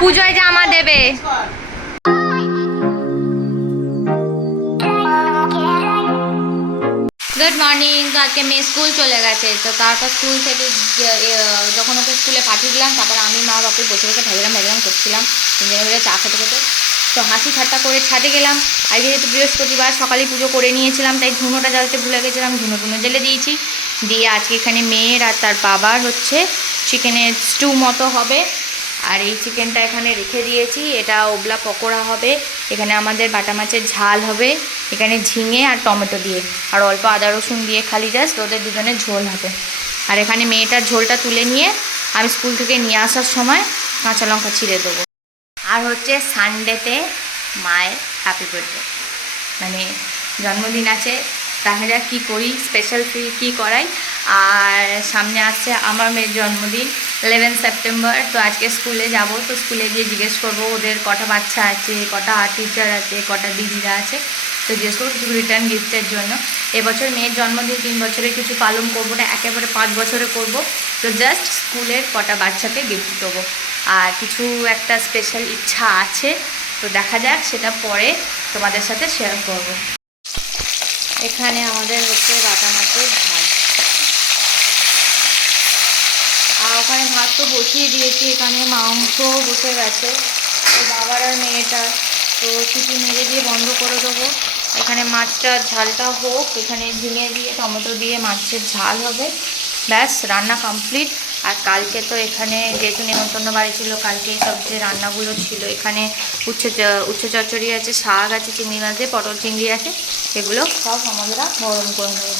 পুজোয় জামা দেবে। Good morning. তো আজকে মেয়ে স্কুল চলে গেছে, তো তারপর স্কুল থেকে যখন ওকে স্কুলে পাঠিয়ে দিলাম, তারপর আমি মা বাপে বসে বসে ভেজলাম করছিলাম তিনজনে মিলে চা খেতে খেতে। তো হাসি ঠাট্টা করে ছাদে গেলাম। আজকে যেহেতু বৃহস্পতিবার, সকালে পুজো করে নিয়েছিলাম, তাই ধুনোটা জ্বালতে ভুলে গেছিলাম, ধুনো জ্বেলে দিয়েছি। দিয়ে আজকে এখানে মেয়ের আর তার বাবার হচ্ছে চিকেনের স্টু মতো হবে। আর এই চিকেনটা এখানে রেখে দিয়েছি, এটা ওবলা পকোড়া হবে। এখানে আমাদের বাটা মাছের ঝাল হবে, এখানে ঝিঙে আর টমেটো দিয়ে, আর অল্প আদা রসুন দিয়ে খালি জাস্ট ওদের দুজনের ঝোল হবে। আর এখানে মেয়েটার ঝোলটা তুলে নিয়ে আমি স্কুল থেকে নিয়ে আসার সময় কাঁচা লঙ্কা ছিঁড়ে দেবো। আর হচ্ছে সানডেতে মায়ের হ্যাপি বার্থডে, মানে জন্মদিন আছে, দেখা যাক কী করি, স্পেশাল কী করাই। আর সামনে আসছে আমার মেয়ের জন্মদিন 11 সেপ্টেম্বর। তো আজকে স্কুলে যাব, তো স্কুলে গিয়ে জিজ্ঞেস করবো ওদের কটা বাচ্চা আছে, কটা টিচার আছে, কটা দিদিরা আছে। তো জিজ্ঞেস করবো কিছু রিটার্ন গিফটের জন্য। এবছর মেয়ের জন্মদিন 3 বছরে কিছু পালন করবো না, একেবারে 5 বছরে করব। তো জাস্ট স্কুলের কটা বাচ্চাকে গিফট দেবো। আর কিছু একটা স্পেশাল ইচ্ছা আছে, তো দেখা যাক, সেটা পরে তোমাদের সাথে শেয়ার করব। এখানে আমাদের হচ্ছে বাটা মাছের ঝাল, আর ওখানে ভাত তো বসিয়ে দিয়েছি, এখানে মাংস বসে গেছে। তো বাবার আর মেয়েটার তো সিটি মেরে দিয়ে বন্ধ করে দেবো। এখানে মাছটার ঝালটা হোক, এখানে ঝিঙে দিয়ে টমেটো দিয়ে মাছের ঝাল হবে, ব্যাস রান্না কমপ্লিট। আর কালকে তো এখানে যেহেতু নেমন্তন্ন বাড়ি ছিল, কালকে সব যে রান্নাগুলো ছিল, এখানে উচ্ছে চচ্চড়ি আছে, শাক আছে, চিংড়ি মাছ দিয়ে, পটল চিংড়ি আছে, এগুলো সব আমরা গরম করে নেব।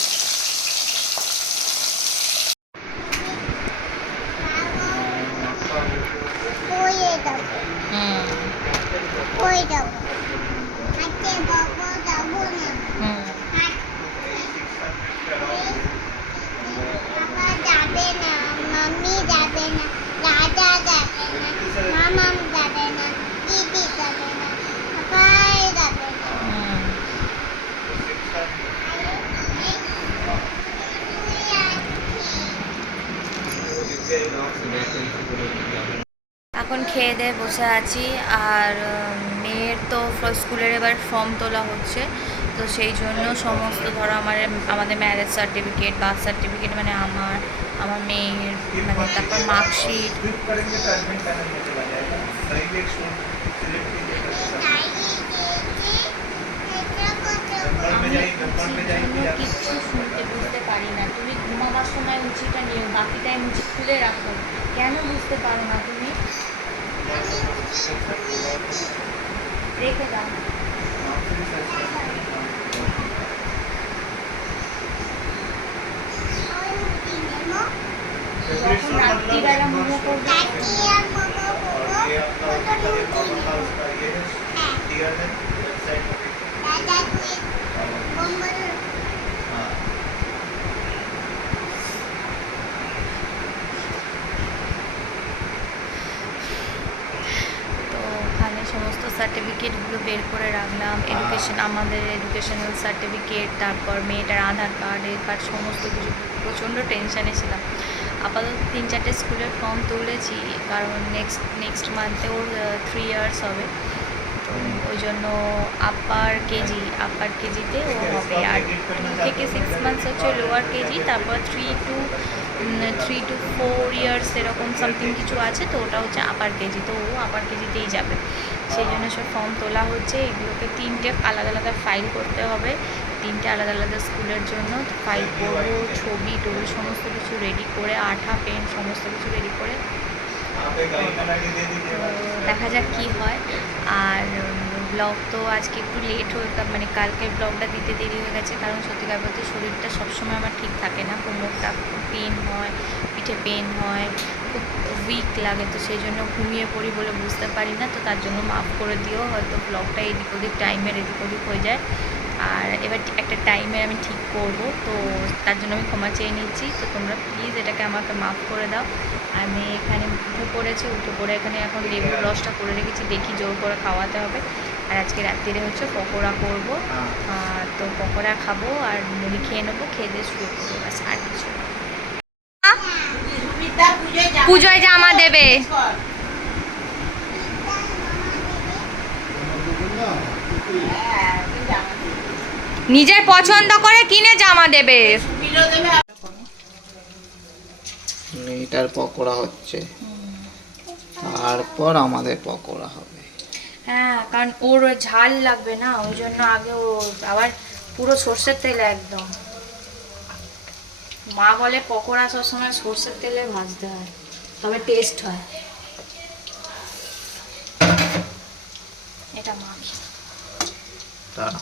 এখন খেয়ে দিয়ে বসে আছি। আর মেয়ের তো স্কুলের এবার ফর্ম তোলা হচ্ছে, তো সেই জন্য সমস্ত ধরো আমাদের ম্যারেজ সার্টিফিকেট, বার্থ সার্টিফিকেট, মানে আমার মেয়ের, মানে তারপর মার্কশিট, কিচ্ছু শুনতে বুঝতে পারি না। তুমি ঘুমাবার সময় উচিটা নিও, বাকি টাইম উচিত খুলে রাখো, কেন বুঝতে পারো না তুমি? রেখে দাও। যখন রাত্রিবেলা মোমো করবে, সমস্ত সার্টিফিকেটগুলো বের করে রাখলাম। আমাদের এডুকেশনাল সার্টিফিকেট, তারপর মেয়েটার আধার কার্ড, সমস্ত কিছু। প্রচণ্ড টেনশানে ছিলাম। আপাতত 3-4টে স্কুলের ফর্ম তুলেছি, কারণ নেক্সট মান্থে ওর 3 ইয়ার্স হবে। তো ওই জন্য আপার কেজিতে ও হবে। আর 2 থেকে 6 মান্থস হচ্ছে লোয়ার কেজি, তারপর 3 to 4 ইয়ার্স এরকম সামথিং কিছু আছে, তো ওটা হচ্ছে আপার কেজি। তো ও আপার কেজিতেই যাবে, সেই জন্য সব ফর্ম তোলা হচ্ছে। এগুলোকে 3টে আলাদা আলাদা ফাইল করতে হবে, 3টে আলাদা আলাদা স্কুলের জন্য ফাইল করবো। ছবি টবি সমস্ত কিছু রেডি করে, আঠা পেন সমস্ত কিছু রেডি করে, দেখা যাক কি হয়। আর ব্লগ তো আজকে একটু লেট হয়ে, মানে কালকের ব্লগটা দিতে দেরি হয়ে গেছে, কারণ সত্যিকার বলতে শরীরটা সবসময় আমার ঠিক থাকে না, কোমরটা খুব পেন হয়, পিঠে পেন হয়, খুব উইক লাগে, তো সেই জন্য ঘুমিয়ে পড়ি বলে বুঝতে পারি না। তো তার জন্য মাফ করে দিও, হয়তো ব্লগটা এদিক ওদিক টাইমের এদিক ওদিক হয়ে যায়। আর এবার একটা টাইমে আমি ঠিক করব, তো তার জন্য আমি ক্ষমা চেয়ে নিচ্ছি। তো তোমরা প্লিজ এটাকে আমাকে মাফ করে দাও। আমি এখানে উঠে পড়ে এখানে এখন লেবুর রসটা করে রেখেছি, দেখি জোর করে খাওয়াতে হবে। আর আজকে রাত্রিরে হচ্ছে পকোড়া করবো, তো পকোড়া খাবো আর মুড়ি খেয়ে নেবো, খেয়ে দিয়ে শুয়ে পড়বো, ব্যাস আর কিছু। পুজোয় জামা দেবে। নিজের পছন্দ করে কিনে জামা দেবে। এটার পকোড়া হচ্ছে, তারপর আমাদের পকোড়া হবে। হ্যাঁ, কারণ ওর ঝাল লাগবে না, ওই জন্য আগে ও আবার পুরো সর্ষের তেলে একদম। মা বলে পকোড়া সবসময় সর্ষের তেলে ভাজতে হয়, তবে টেস্ট হয়। এটা মা দাঁড়া,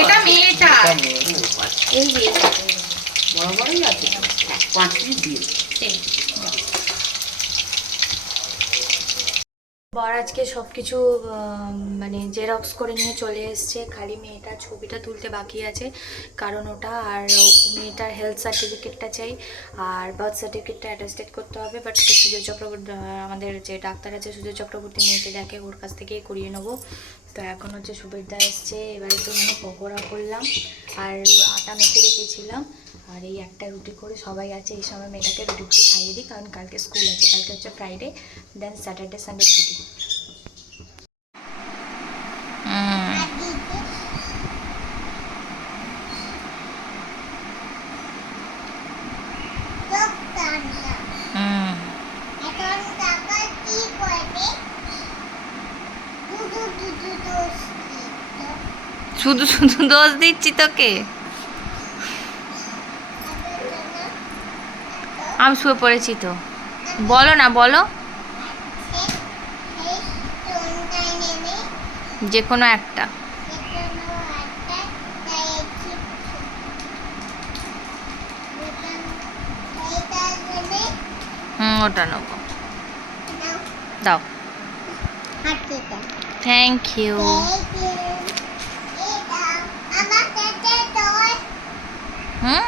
এটা মেয়েটা, এই যে বড় বড়ই আছে, 5 পিস দিয়ে। বর আজকে সব কিছু মানে জেরক্স করে নিয়ে চলে এসছে, খালি মেয়েটার ছবিটা তুলতে বাকি আছে, কারণ ওটা আর মেয়েটার হেলথ সার্টিফিকেটটা চাই আর বার্থ সার্টিফিকেটটা অ্যাটাস্টেড করতে হবে। বাট সুজয় চক্রবর্তী, আমাদের যে ডাক্তার আছে সুজয় চক্রবর্তী মেয়েকে দেখে, ওর কাছ থেকেই করিয়ে নেবো। তো এখন হচ্ছে সুবিধা এসছে, এবারে তো মানে পকোড়া করলাম আর আটা মেখে রেখেছিলাম, আর এই একটা রুটি করে সবাই আছে এই সময় মেয়েটাকে রুটি খাইয়ে দিই, কারণ কালকে স্কুল আছে, কালকে হচ্ছে ফ্রাইডে, দেন স্যাটারডে সানডে ছুটি। শুধু শুধু দোষ দিচ্ছি তোকে, আমি শুয়ে পড়েছি তো। বলো না, বলো যে কোনো একটা। ওটা নেবো, দাও। Thank you. হুম